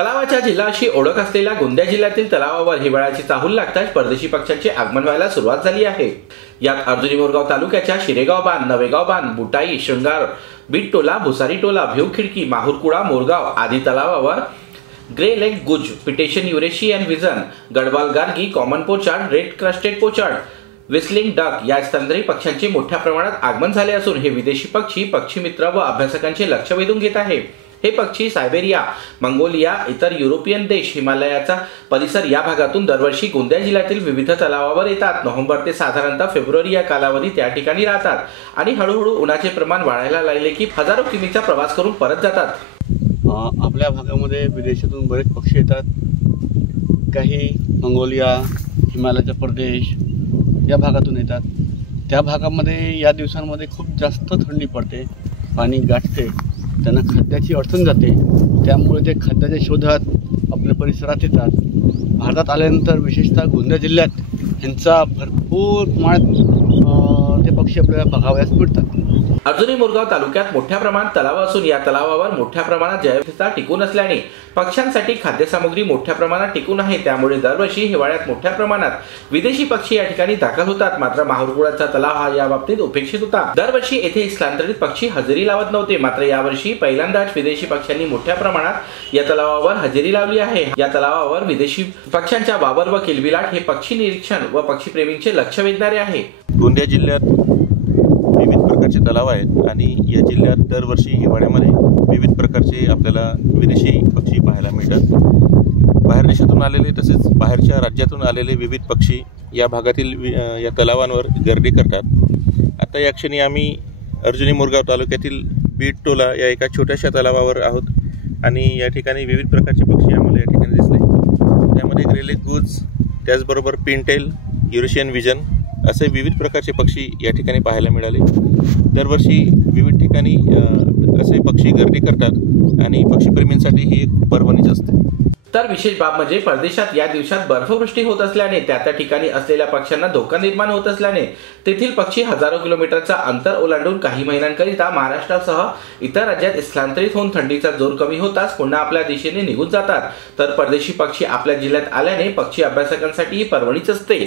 तलावाच्या जिल्ह्याशी ओळख असलेल्या गोंदिया जिल्ह्यातील तलावावर हिवाळ्याची चाहूल लागताच परदेशी पक्ष्यांचे आगमन व्हायला सुरुवात झाली आहे। यात अर्जुनी मोरगाव तालुक्याच्या शिरेगाव बांध, नवेगाव बांध, बुटाई, शृंगार, बीट टोला, भुसारी टोला, भिव खिडकी, माहुरकुळा, मोरगाव आदी तलावावर ग्रे लेग गुज, petition Eurasian vision, Gadwal Gargi, common pochard, red crusted pochard, whistling duck या स्थलांतरित पक्ष्यांचे मोठ्या प्रमाणात आगमन झाले असून हे विदेशी पक्षी मित्र व अभ्यासकांचे लक्ष वेधून घेत आहे। हे पक्षी सायबेरिया, मंगोलिया, इतर युरोपियन देश, हिमालयाचा परिसर या भागातून दरवर्षी गोंदिया जिल्ह्यातील विविध तलावावर येतात। नोव्हेंबर ते साधारणतः फेब्रुवारी या कालावधीत त्या ठिकाणी राहतात आणि हळूहळू उन्हाचे प्रमाण वाढायला लागले की हजारो किमीचा प्रवास करून परत जातात। आपल्या भागामध्ये विदेशातून बरेच पक्षी येतात। काही मंगोलिया, हिमालयाचा प्रदेश या भागातून येतात। त्या भागामध्ये या दिवसांमध्ये खूप जास्त थंडी पडते, पाणी गाठते, त्यांना खाद्याची अडचण जाते। त्यामुळे ते खाद्याच्या शोधात आपल्या परिसरात येतात। भारतात आल्यानंतर विशेषतः गोंदिया जिल्ह्यात ह्यांचा भरपूर प्रमाणात ते पक्षी आपल्याला बघावयास मिळतात। अर्जुनी मोरगाव तालुक्यात मोठ्या प्रमाणात तलाव असून या तलावावर मोठ्या प्रमाणात जैवविविधता टिकून असल्याने पक्ष्यांसाठी खाद्यसामुग्री मोठ्या प्रमाणात टिकून आहे। त्यामुळे दरवर्षी हिवाळ्यात मोठ्या प्रमाणात विदेशी पक्षी या ठिकाणी दाखल होतात। मात्र माहुरकुळाचा तलाव हा या बाबतीत उपेक्षित होता। दरवर्षी येथे स्थलांतरित पक्षी हजेरी लावत नव्हते, मात्र यावर्षी पहिल्यांदाच विदेशी पक्ष्यांनी मोठ्या प्रमाणात या तलावावर हजेरी लावली आहे। या तलावावर विदेशी पक्ष्यांच्या वावर व किलबिलाट हे पक्षी निरीक्षण व पक्षीप्रेमींचे लक्ष वेधणारे आहे। गोंदिया जिल्ह्यात विविध प्रकारचे तलाव आहेत आणि या जिल्ह्यात दरवर्षी हिवाळ्यामध्ये विविध प्रकारचे आपल्याला विदेशी पक्षी पाहायला मिळतात। बाहेर देशातून आलेले तसेच बाहेरच्या राज्यातून आलेले विविध पक्षी या भागातील या तलावांवर गर्दी करतात। आता या क्षणी आम्ही अर्जुनी मोरगाव तालुक्यातील बीट टोला या एका छोट्याशा तलावावर आहोत आणि या ठिकाणी विविध प्रकारचे पक्षी आम्हाला या ठिकाणी दिसले। त्यामध्ये ग्रे लेग गुज, त्याचबरोबर पिनटेल, युरेशियन विजन असे विविध प्रकारचे पक्षी या ठिकाणी पाहायला मिळाले। दरवर्षी विविध ठिकाणी असे पक्षी गर्दी करतात आणि पक्षीप्रेमींसाठी ही एक पर्वणीच असते। तर विशेष बाब म्हणजे परदेशात या दिवसात बर्फवृष्टी होत असल्याने त्या ठिकाणी असलेल्या पक्ष्यांना धोका निर्माण होत असल्याने तेथील पक्षी हजारो किलोमीटरचा अंतर ओलांडून काही महिन्यांकरिता महाराष्ट्रासह इतर राज्यात स्थलांतरित होऊन थंडीचा जोर कमी होताच पुन्हा आपल्या दिशेने निघून जातात। तर परदेशी पक्षी आपल्या जिल्ह्यात आल्याने पक्षी अभ्यासकांसाठी ही पर्वणीच असते।